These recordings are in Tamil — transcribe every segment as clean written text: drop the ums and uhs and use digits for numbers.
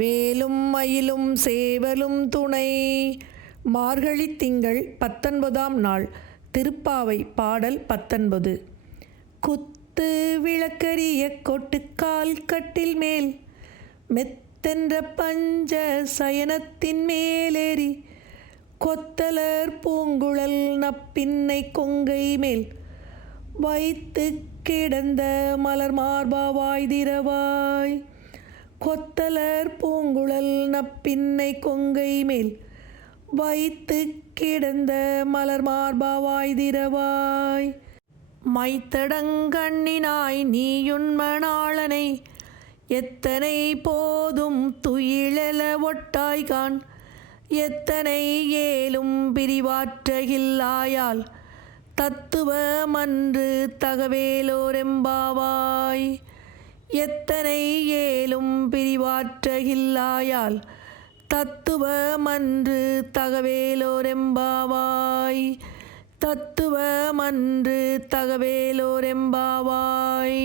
வேலும் மயிலும் சேவலும் துணை. மார்கழி திங்கள் 19ஆம் நாள். திருப்பாவை. பாடல் 19. குத்து விளக்கரிய கொட்டுக்கால் கட்டில் மேல் மெத்தென்ற பஞ்ச சயனத்தின் மேலேறி கொத்தலர் பூங்குழல் நப்பின்னை கொங்கை மேல் வைத்து கிடந்த மலர் மார்பா வாய்திரவாய். கொத்தலர் பூங்குழல் நப்பின்னை கொங்கை மேல் வைத்து கிடந்த மலர் மார்பா வாய்திரவாய். மைத்தடங்கண்ணினாய் நீயுண்மணாளனை எத்தனை போதும் துயிலெழ ஒட்டாய்கான். எத்தனை ஏலும் பிரிவாற்றகில்லாயால் தத்துவமன்று தகவேலோரெம்பாவாய். எத்தனை ஏலும் பிரிவாற்றகில்லாயால் தத்துவமன்று தகவேலோரெம்பாவாய். தத்துவமன்று தகவேலோரெம்பாவாய்.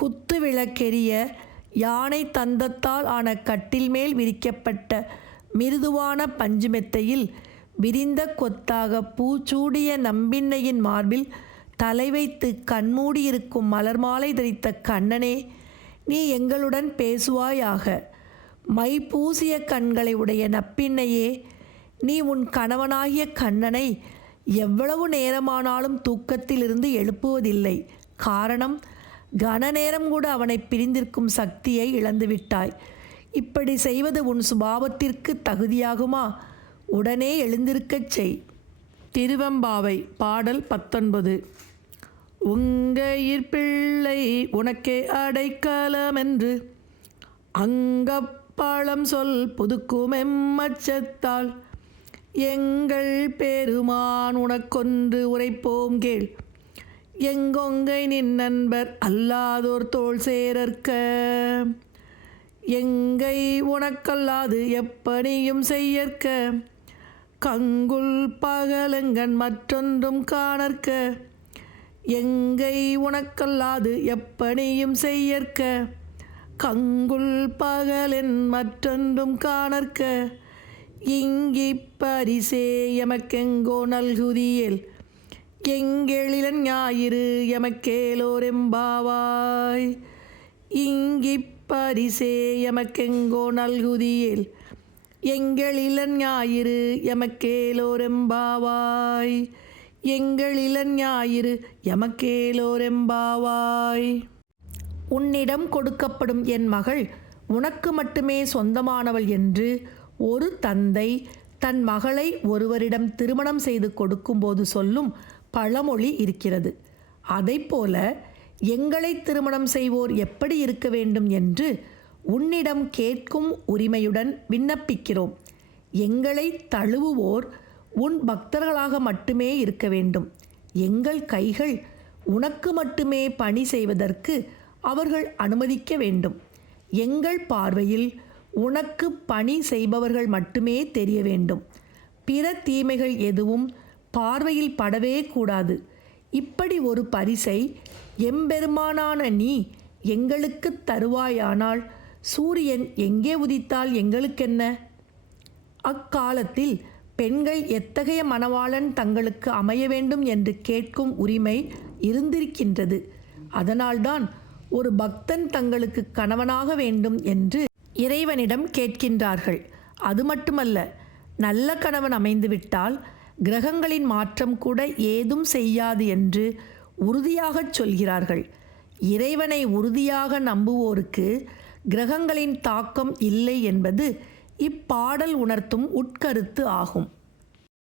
குத்து விளக்கெரிய யானை தந்தத்தால் ஆன கட்டில் மேல் விரிக்கப்பட்ட மிருதுவான பஞ்சுமெத்தையில் விரிந்த கொத்தாக பூச்சூடிய நம்பின்னையின் மார்பில் தலை வைத்து கண்மூடியிருக்கும் மலர் மாலை தரித்த கண்ணனே, நீ எங்களுடன் பேசுவாயாக. மை பூசிய கண்களை உடைய நப்பின்னையே, நீ உன் கணவனாகிய கண்ணனை எவ்வளவு நேரமானாலும் தூக்கத்திலிருந்து எழுப்புவதில்லை. காரணம், கன நேரம் கூட அவனை பிரிந்திருக்கும் சக்தியை இழந்துவிட்டாய். இப்படி செய்வது உன் சுபாவத்திற்கு தகுதியாகுமா? உடனே எழுந்திருக்கச் செய். திருவெம்பாவை. பாடல் 19. உங்கையிற் பிள்ளை உனக்கே அடைக்கலமென்று அங்கப்பழம் சொல் புதுக்குமெம்மச்சத்தால் எங்கள் பெருமான் உனக்கொன்று உரைப்போம் கேள். எங்கொங்கை நின் நண்பர் அல்லாதோர் தோள் சேரற்க. எங்கை உனக்கல்லாது எப்பணியும் செய்யற்க. கங்குல் பகலெங்கண் மற்றொன்றும் காணற்க. எங்கை உனக்கல்லாது எப்பணியும் செய்யற்க. கங்குல் பகலென் மற்றொன்றும் காணற்க. இங்கிப்பரிசே எமக்கெங்கோ நல்குதியேல். எங்கெழிலன் ஞாயிறு எமக்கேலோரெம்பாவாய். இங்கிப்பரிசே எமக்கெங்கோ நல்குதியேல். எங்களிலன் ஞாயிறு எமக்கேலோரெம்பாவாய். எங்களிலன் ஞாயிறு எமக்கேலோரெம்பாவாய். உன்னிடம் கொடுக்கப்படும் என் மகள் உனக்கு மட்டுமே சொந்தமானவள் என்று ஒரு தந்தை தன் மகளை ஒருவரிடம் திருமணம் செய்து கொடுக்கும்போது சொல்லும் பழமொழி இருக்கிறது. அதைப்போல எங்களை திருமணம் செய்வோர் எப்படி இருக்க வேண்டும் என்று உன்னிடம் கேட்கும் உரிமையுடன் விண்ணப்பிக்கிறோம். எங்களை தழுவுவோர் உன் பக்தர்களாக மட்டுமே இருக்க வேண்டும். எங்கள் கைகள் உனக்கு மட்டுமே பணி செய்வதற்கு அவர்கள் அனுமதிக்க வேண்டும். எங்கள் பார்வையில் உனக்கு பணி செய்பவர்கள் மட்டுமே தெரிய வேண்டும். பிற தீமைகள் எதுவும் பார்வையில் படவே கூடாது. இப்படி ஒரு பரிசை எம்பெருமானான நீ எங்களுக்கு தருவாயானால் சூரியன் எங்கே உதித்தால் எங்களுக்கென்ன? அக்காலத்தில் பெண்கள் எத்தகைய மணவாளன் தங்களுக்கு அமைய வேண்டும் என்று கேட்கும் உரிமை இருந்திருக்கின்றது. அதனால்தான் ஒரு பக்தன் தங்களுக்கு கணவனாக வேண்டும் என்று இறைவனிடம் கேட்கின்றார்கள். அது மட்டுமல்ல, நல்ல கணவன் அமைந்துவிட்டால் கிரகங்களின் மாற்றம் கூட ஏதும் செய்யாது என்று உறுதியாகச் சொல்கிறார்கள். இறைவனை உறுதியாக நம்புவோருக்கு கிரகங்களின் தாக்கம் இல்லை என்பது இப்பாடல் உணர்த்தும் உட்கருத்து ஆகும்.